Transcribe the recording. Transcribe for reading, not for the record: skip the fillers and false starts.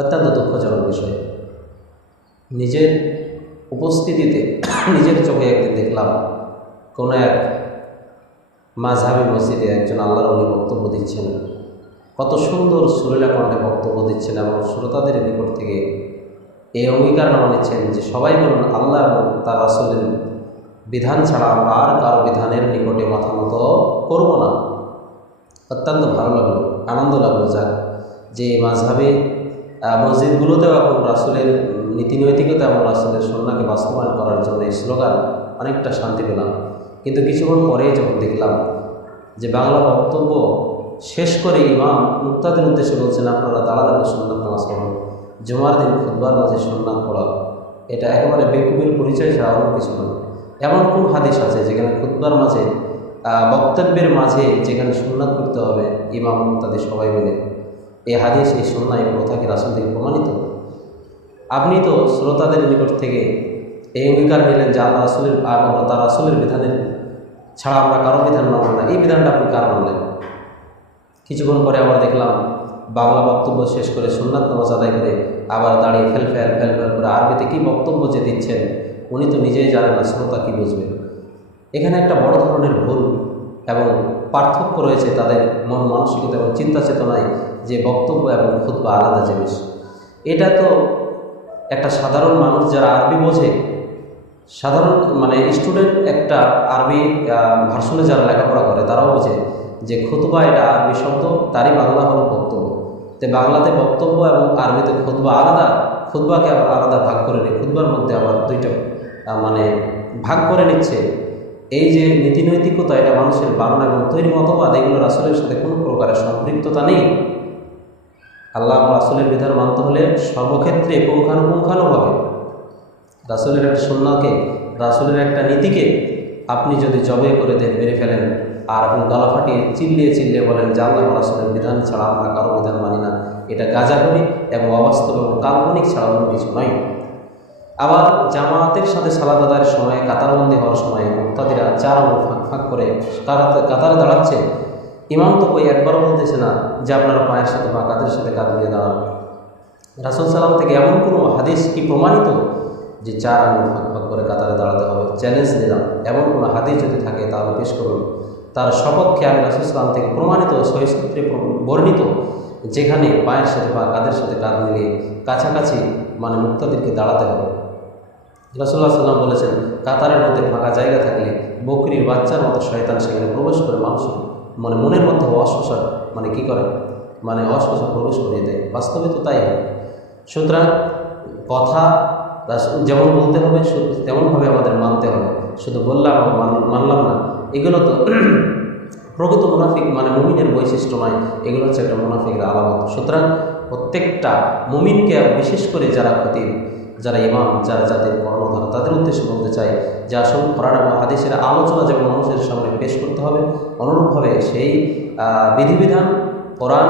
অত্যন্ত দুঃখজনক বিষয়। নিজের উপস্থিতিতে নিজের চোখে একদিন দেখলাম কোনো এক মাযহাবী মসজিদে একজন আল্লাহর ওলি বক্তব্য দিচ্ছেন। কত সুন্দর সুরেলা কণ্ঠে বক্তব্য দিচ্ছেন এবং শ্রোতাদের নিকট থেকে এই অঙ্গীকারনামা নিচ্ছেন যে সবাই বলুন আল্লাহ এবং তার রাসূলের বিধান ছাড়া আমরা আর কারো বিধানের নিকটে মাথা নত করব না। অত্যন্ত ভালো লাগলো, আনন্দ লাগলো যাক যে মাযহাবে মসজিদগুলোতেও এখন রাসূলের নীতি নৈতিকতা এবং রাসূলের সুন্নাহকে বাস্তবায়ন করার জন্য এই স্লোগান অনেকটা শান্তি পেলাম। কিন্তু কিছুক্ষণ পরেই যখন দেখলাম যে বাংলা বক্তব্য শেষ করে ইমাম মুক্তাদের উদ্দেশ্যে বলছেন আপনারা দাঁড়ানো সুন্নাত নামাজ পড়ুন, জুমার দিন খুতবার মাঝে সুন্নাত পড়া এটা একেবারে বেকুবের পরিচয় ছাড়া অন্য কিছু নয়। এমন কোন হাদিস আছে যেখানে খুতবার মাঝে বক্তব্যের মাঝে যেখানে সুন্নাত করতে হবে ইমাম মুক্তাদি সবাই মিলে? এই হাদিস এই সুন্নাহ এই প্রথা কি রাসূল থেকে প্রমাণিত? আপনি তো শ্রোতাদের নিকট থেকে এই অঙ্গীকার নিলেন যে আল্লাহ রাসূলের আমরা তার রাসূলের বিধানের ছাড়া আমরা কারো বিধান মানব না, এই বিধানটা আপনি কার মানলেন? কিছুক্ষণ পরে আবার দেখলাম বাংলা বক্তব্য শেষ করে সুন্নাত নামাজ আদায় করে আবার দাঁড়িয়ে ফেল করে আরবিতে কী বক্তব্য যে দিচ্ছেন উনি তো নিজেই জানেন না শ্রোতা কী বুঝবে। এখানে একটা বড় ধরনের ভুল এবং পার্থক্য রয়েছে তাদের মন মানসিকতা এবং চিন্তা চেতনায় যে বক্তব্য এবং খুতবা আলাদা জিনিস। এটা তো একটা সাধারণ মানুষ যারা আরবি বোঝে, সাধারণ স্টুডেন্ট একটা আরবি ভার্সনে যারা লেখাপড়া করে তারাও বোঝে যে খুতবা এটা আরবি শব্দ, তারই বাংলা হলো বক্তব্য। তো বাংলাতে বক্তব্য এবং আরবিতে খুতবা আলাদা, খুতবাকে আবার আলাদা ভাগ করে নিয়ে খুতবার মধ্যে আবার দুইটা ভাগ করে নিচ্ছে। এই যে নীতি নৈতিকতা এটা মানুষের বানানো এবং তৈরি মতবাদ, এগুলো রাসূলের সাথে কোনো প্রকারের সম্পৃক্ততা নেই। আল্লাহ রাসূলের বিধান মানতে হলে সর্বক্ষেত্রে পুঙ্খানুপুঙ্খানুভাবে রাসূলের একটা সুন্নাহকে, রাসূলের একটা নীতিকে আপনি যদি জবে করে দেন, মেরে ফেলেন, আর আপনি গলা ফাটিয়ে চিল্লিয়ে বলেন যে আল্লাহ রাসূলের বিধান ছাড়া আমরা কারো বিধান মানি না, এটা গাঁজাখড়ি এবং অবাস্তব এবং কাল্পনিক ছাড়া অন্য কিছু নয়। আবার জামাতের সাথে সালাত আদায়ের সময় কাতারবন্দি হওয়ার সময় মুক্তাদিরা চার ফাঁক করে কাতারে দাঁড়াচ্ছে, ইমাম তো কই একবারও বলতেছে না যে আপনারা পায়ের সাথে বা কাঁধের সাথে কাঁধ মিলিয়ে দাঁড়ান। রাসূল সাল্লাম থেকে এমন কোনো হাদিস কি প্রমাণিত যে চার আঙুল ফাঁক করে কাতারে দাঁড়াতে হবে? চ্যালেঞ্জ দিলাম, এমন কোনো হাদিস যদি থাকে তাহলে পেশ করুন। তার সপক্ষে আমি রাসূল সাল্লাম থেকে প্রমাণিত সহিহ সূত্রে বর্ণিত যেখানে পায়ের সাথে বা কাঁধের সাথে কাঁধ মিলিয়ে কাছাকাছি মুক্তাদিরকে দাঁড়াতে হবে। রাসূলুল্লাহ সাল্লাল্লাহু আলাইহি ওয়াসাল্লাম বলেছেন কাতারের মধ্যে ফাঁকা জায়গা থাকলে বকরির বাচ্চার মতো শয়তান সেখানে প্রবেশ করে মানুষের মনের মধ্যে অশ্বাস কী করে অশ্বাস প্রবেশ করিয়ে দেয়। বাস্তবে তো তাই হয়। সুতরাং কথা যেমন বলতে হবে তেমনভাবে আমাদের মানতে হবে। শুধু বললাম মানলাম না, এগুলো তো প্রকৃত মুনাফিক মুমিনের বৈশিষ্ট্য নয়, এগুলো হচ্ছে একটা মুনাফিকের আলামত। সুতরাং প্রত্যেকটা মুমিনকে বিশেষ করে যারা খতিব, যারা ইমাম, যারা যাদের কর্মধারা, তাদের উদ্দেশ্যে বলতে চাই যে আসল কোরআন এবং হাদিসের আলোচনা যেমন মানুষের সামনে পেশ করতে হবে, অনুরূপভাবে সেই বিধিবিধান কোরআন